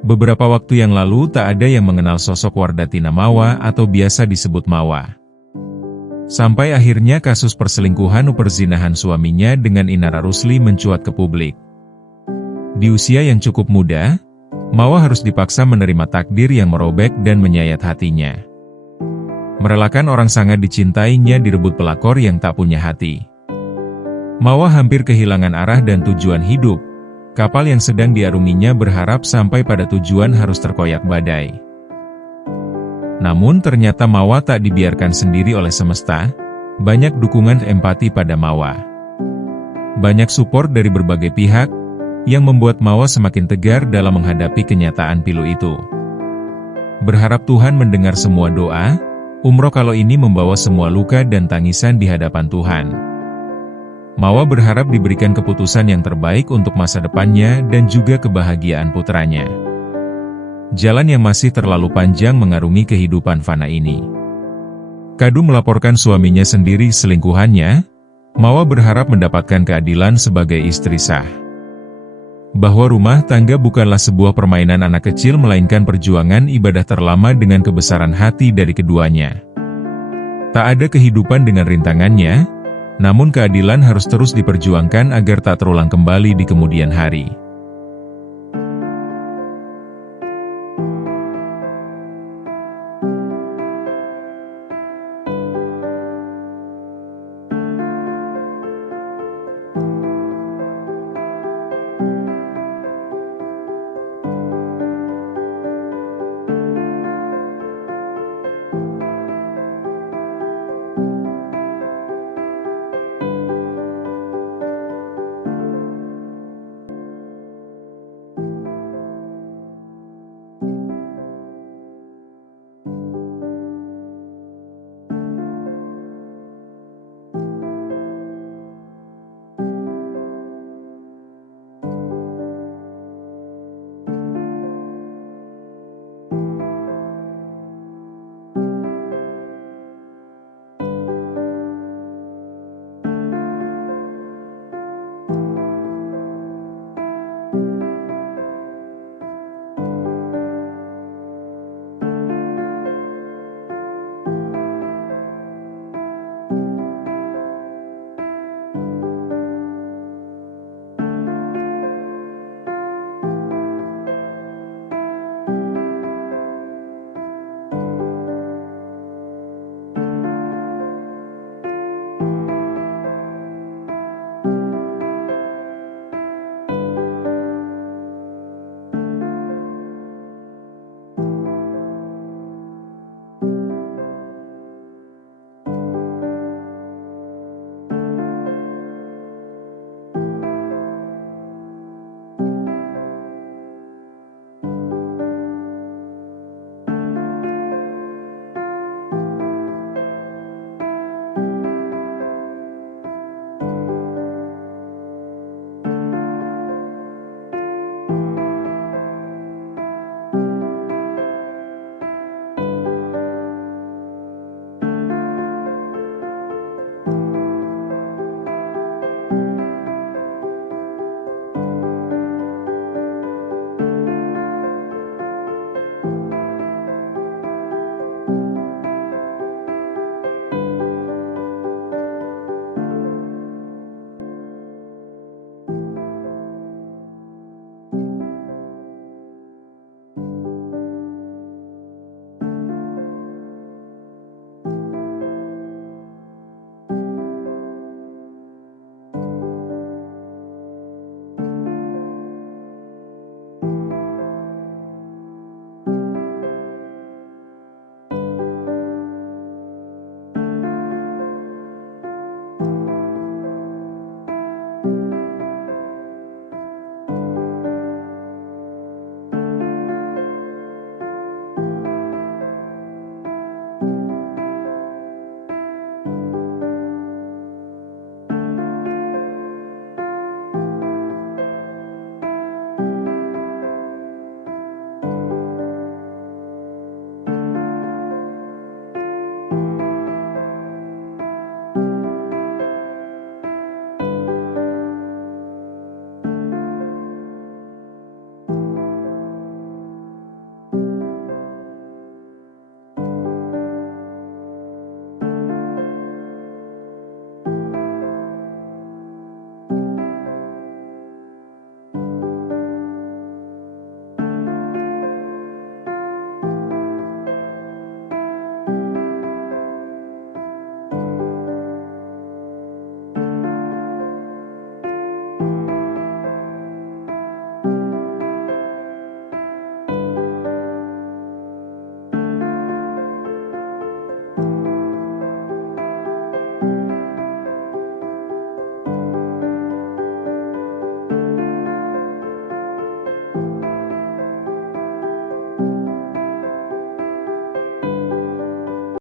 Beberapa waktu yang lalu tak ada yang mengenal sosok Wardatina Mawa atau biasa disebut Mawa. Sampai akhirnya kasus perselingkuhan perzinahan suaminya dengan Inara Rusli mencuat ke publik. Di usia yang cukup muda, Mawa harus dipaksa menerima takdir yang merobek dan menyayat hatinya. Merelakan orang sangat dicintainya direbut pelakor yang tak punya hati. Mawa hampir kehilangan arah dan tujuan hidup. Kapal yang sedang diarunginya berharap sampai pada tujuan harus terkoyak badai. Namun ternyata Mawa tak dibiarkan sendiri oleh semesta, banyak dukungan empati pada Mawa. Banyak support dari berbagai pihak, yang membuat Mawa semakin tegar dalam menghadapi kenyataan pilu itu. Berharap Tuhan mendengar semua doa, umroh kali ini membawa semua luka dan tangisan di hadapan Tuhan. Mawa berharap diberikan keputusan yang terbaik untuk masa depannya dan juga kebahagiaan putranya. Jalan yang masih terlalu panjang mengarungi kehidupan fana ini. Kadu melaporkan suaminya sendiri selingkuhannya, Mawa berharap mendapatkan keadilan sebagai istri sah. Bahwa rumah tangga bukanlah sebuah permainan anak kecil melainkan perjuangan ibadah terlama dengan kebesaran hati dari keduanya. Tak ada kehidupan dengan rintangannya, namun keadilan harus terus diperjuangkan agar tak terulang kembali di kemudian hari.